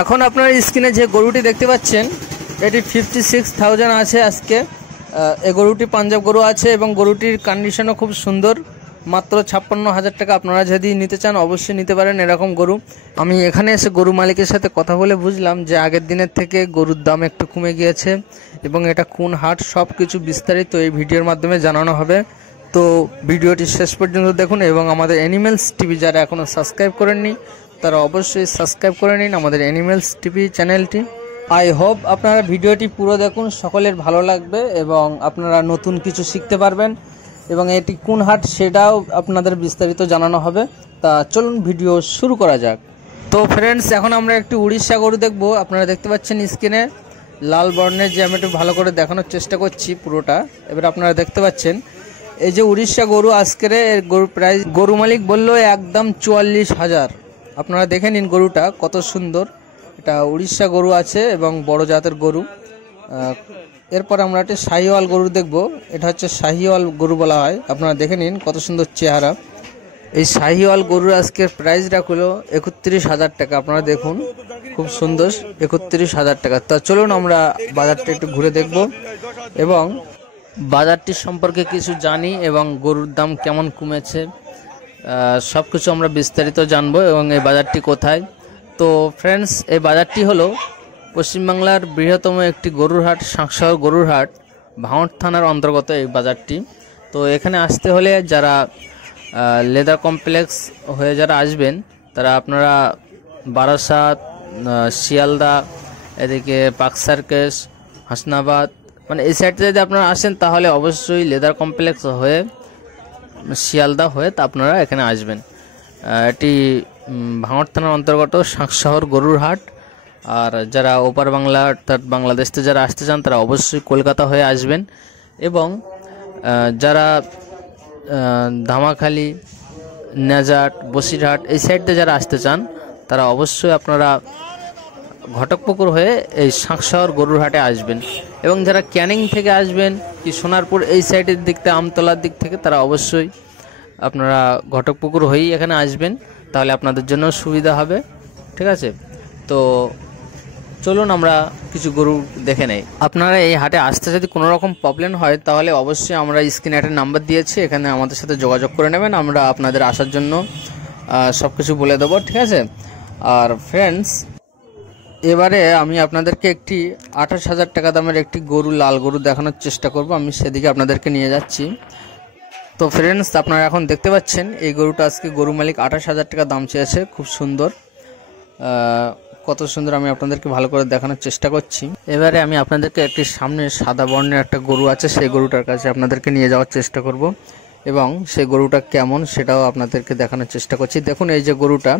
এখন আপনার স্ক্রিনে যে গরুটি দেখতে পাচ্ছেন এটি 56,000 আছে আজকে। এই গরুটি পাঞ্জাব গরু আছে এবং গরুটির কন্ডিশনও খুব সুন্দর। মাত্র 56,000 টাকা। আপনারা যদি নিতে চান অবশ্যই নিতে পারেন এরকম গরু। আমি এখানে এসে গরু মালিকের সাথে কথা বলে বুঝলাম যে আগের দিনের থেকে গরুর দাম একটু কমে গিয়েছে এবং এটা কোন হাট সব কিছু বিস্তারিত এই ভিডিওর মাধ্যমে জানানো হবে। তো ভিডিওটি শেষ পর্যন্ত দেখুন এবং আমাদের অ্যানিমেলস টিভি যারা এখনও সাবস্ক্রাইব করেননি তারা অবশ্যই সাবস্ক্রাইব করে নিন আমাদের অ্যানিমেলস টিভি চ্যানেলটি। আই হোপ আপনারা ভিডিওটি পুরো দেখুন, সকলের ভালো লাগবে এবং আপনারা নতুন কিছু শিখতে পারবেন এবং এটি কোন হাট সেটাও আপনাদের বিস্তারিত জানানো হবে। তা চলুন ভিডিও শুরু করা যাক। তো ফ্রেন্ডস, এখন আমরা একটি উড়িষ্যা গরু দেখব। আপনারা দেখতে পাচ্ছেন স্ক্রিনে লাল বর্ণের, যে আমি একটু ভালো করে দেখানোর চেষ্টা করছি পুরোটা। এবার আপনারা দেখতে পাচ্ছেন এই যে উড়িষ্যা গরু আজকের গরুর প্রাইস গরু মালিক বলল একদম 44,000। আপনারা দেখে নিন গরুটা কত সুন্দর। এটা উড়িষ্যা গরু আছে এবং বড় জাতের গরু। এরপর আমরা একটা শাহিওয়াল গরু দেখব। এটা হচ্ছে শাহিওয়াল গরু বলা হয়। আপনারা দেখে নিন কত সুন্দর চেহারা। এই শাহিওয়াল গরুর আজকের প্রাইস রাখলো 31,000 টাকা। আপনারা দেখুন খুব সুন্দর, 31,000 টাকা। তা চলুন আমরা বাজারটা একটু ঘুরে দেখব এবং বাজারটির সম্পর্কে কিছু জানি এবং গরুর দাম কেমন কমেছে সব কিছু আমরা বিস্তারিত জানবো এবং এই বাজারটি কোথায়। তো ফ্রেন্ডস, এই বাজারটি হলো পশ্চিমবাংলার বৃহত্তম একটি গরুর হাট, সাঁকশহর গরুর হাট, ভাঙড় থানার অন্তর্গত এই বাজারটি। তো এখানে আসতে হলে যারা লেদার কমপ্লেক্স হয়ে যারা আসবেন তারা আপনারা বারাসাত, শিয়ালদা, এদিকে পার্ক সার্কাস, হাসনাবাদ, মানে এই সাইডে যদি আপনারা আসেন তাহলে অবশ্যই লেদার কমপ্লেক্স হয়ে শিয়ালদা হয়ে তা আপনারা এখানে আসবেন। এটি ভাঙড় থানার অন্তর্গত সাঁকশহর গরুর হাট। আর যারা ওপার বাংলা অর্থাৎ বাংলাদেশ থেকে যারা আসতে চান তারা অবশ্যই কলকাতা হয়ে আসবেন এবং যারা ধামাখালি, নেজাট, বসিরহাট এই সাইডে যারা আসতে চান তারা অবশ্যই আপনারা ঘটকপুকুর হয়ে এই সাঁকশহর গরুর হাটে আসবেন এবং যারা ক্যানিং থেকে আসবেন কি সোনারপুর এই সাইডের দিক থেকে আমতলার দিক থেকে তারা অবশ্যই আপনারা ঘটকপুকুর হয়েই এখানে আসবেন, তাহলে আপনাদের জন্য সুবিধা হবে। ঠিক আছে, তো চলুন আমরা কিছু গরু দেখে নেই। আপনারা এই হাটে আসতে যদি কোনো রকম প্রবলেম হয় তাহলে অবশ্যই আমরা স্ক্রিনে একটা নাম্বার দিয়েছি, এখানে আমাদের সাথে যোগাযোগ করে নেবেন। আমরা আপনাদের আসার জন্য সব কিছু বলে দেবো। ঠিক আছে। আর ফ্রেন্ডস, এবারে আমি আপনাদেরকে একটি 28,000 টাকা দামের একটি গরু, লাল গরু দেখানোর চেষ্টা করব। আমি সেদিকে আপনাদেরকে নিয়ে যাচ্ছি। তো ফ্রেন্ডস, আপনারা এখন দেখতে পাচ্ছেন এই গরুটা আজকে গরু মালিক 28,000 টাকা দাম চেয়েছে। খুব সুন্দর, কত সুন্দর আমি আপনাদেরকে ভালো করে দেখানোর চেষ্টা করছি। এবারে আমি আপনাদেরকে একটি সামনে সাদা বর্ণের একটা গরু আছে সেই গরুটার কাছে আপনাদেরকে নিয়ে যাওয়ার চেষ্টা করব এবং সেই গরুটা কেমন সেটাও আপনাদেরকে দেখানোর চেষ্টা করছি। দেখুন এই যে গরুটা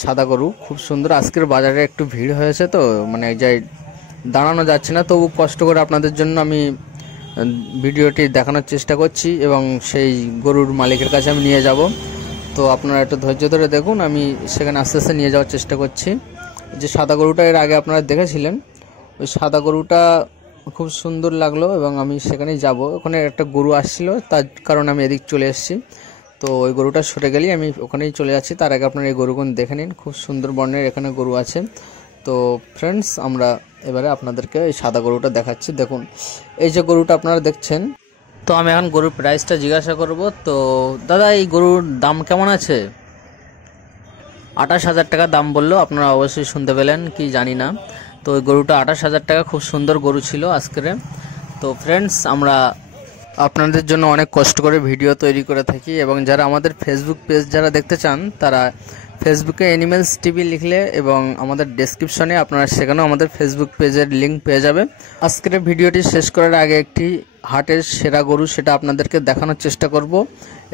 সাদা গরু, খুব সুন্দর। আজকের বাজারে একটু ভিড় হয়েছে তো মানে যাই দাঁড়ানো যাচ্ছে না, তবু কষ্ট করে আপনাদের জন্য আমি ভিডিওটি দেখানোর চেষ্টা করছি এবং সেই গরুর মালিকের কাছে আমি নিয়ে যাব। তো আপনারা একটু ধৈর্য ধরে দেখুন, আমি সেখানে আস্তে আস্তে নিয়ে যাওয়ার চেষ্টা করছি। যে সাদা গরুটা এর আগে আপনারা দেখেছিলেন, ওই সাদা গরুটা খুব সুন্দর লাগলো এবং আমি সেখানেই যাব। ওখানে একটা গরু আসছিল, তার কারণে আমি এদিক চলে এসেছি। তো ওই গরুটা সরে গেলেই আমি ওখানেই চলে যাচ্ছি। তার আগে আপনারা এই গরুগুলো দেখে নিন, খুব সুন্দর বর্ণের এখানে গরু আছে। তো ফ্রেন্ডস, আমরা এবারে আপনাদেরকে এই সাদা গরুটা দেখাচ্ছি। দেখুন এই যে গরুটা আপনারা দেখছেন। তো আমি এখন গরুর প্রাইসটা জিজ্ঞাসা করব। তো দাদা, এই গরুর দাম কেমন আছে? 28,000 টাকা দাম বললো। আপনারা অবশ্যই শুনতে পেলেন কি জানি না। তো ওই গরুটা 28,000 টাকা, খুব সুন্দর গরু ছিল আজকের। তো ফ্রেন্ডস, আমরা আপনাদের জন্য অনেক কষ্ট করে ভিডিও তৈরি করে থাকি এবং যারা আমাদের ফেসবুক পেজ যারা দেখতে চান তারা ফেসবুকে অ্যানিমেলস টিভি লিখলে এবং আমাদের ডেসক্রিপশনে আপনারা সেখানেও আমাদের ফেসবুক পেজের লিঙ্ক পেয়ে যাবে। আজকের ভিডিওটি শেষ করার আগে একটি হাটের সেরা গরু সেটা আপনাদেরকে দেখানোর চেষ্টা করব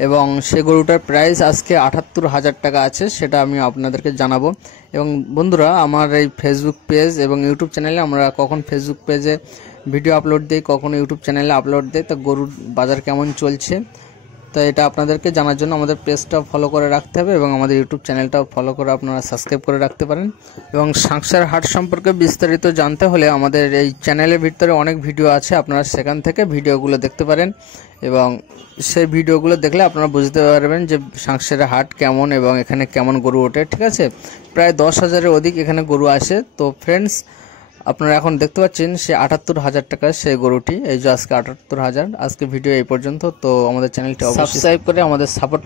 এবং সেই গরুটার প্রাইস আজকে 78,000 টাকা আছে, সেটা আমি আপনাদেরকে জানাবো। এবং বন্ধুরা, আমার এই ফেসবুক পেজ এবং ইউটিউব চ্যানেলে আমরা কখন ফেসবুক পেজে ভিডিও আপলোড দিই, কখনো ইউটিউব চ্যানেলে আপলোড দিই, তা গরুর বাজার কেমন চলছে তো এটা আপনাদেরকে জানার জন্য আমাদের পেজটা ফলো করে রাখতে হবে এবং আমাদের ইউটিউব চ্যানেলটাও ফলো করে আপনারা সাবস্ক্রাইব করে রাখতে পারেন। এবং সাংসার হাট সম্পর্কে বিস্তারিত জানতে হলে আমাদের এই চ্যানেলের ভিতরে অনেক ভিডিও আছে, আপনারা সেখান থেকে ভিডিওগুলো দেখতে পারেন এবং সেই ভিডিওগুলো দেখলে আপনারা বুঝতে পারবেন যে সাংসারের হাট কেমন এবং এখানে কেমন গরু ওঠে। ঠিক আছে, প্রায় 10,000-এর অধিক এখানে গরু আসে। তো ফ্রেন্ডস, আপনারা এখন দেখতে পাচ্ছেন সে 78,000 টাকা সেই গরুটি, এই যে আজকে 78,000। আজকে ভিডিও এই পর্যন্ত। তো আমাদের চ্যানেলটি অবশ্যই সাবস্ক্রাইব করে আমাদের সাপোর্ট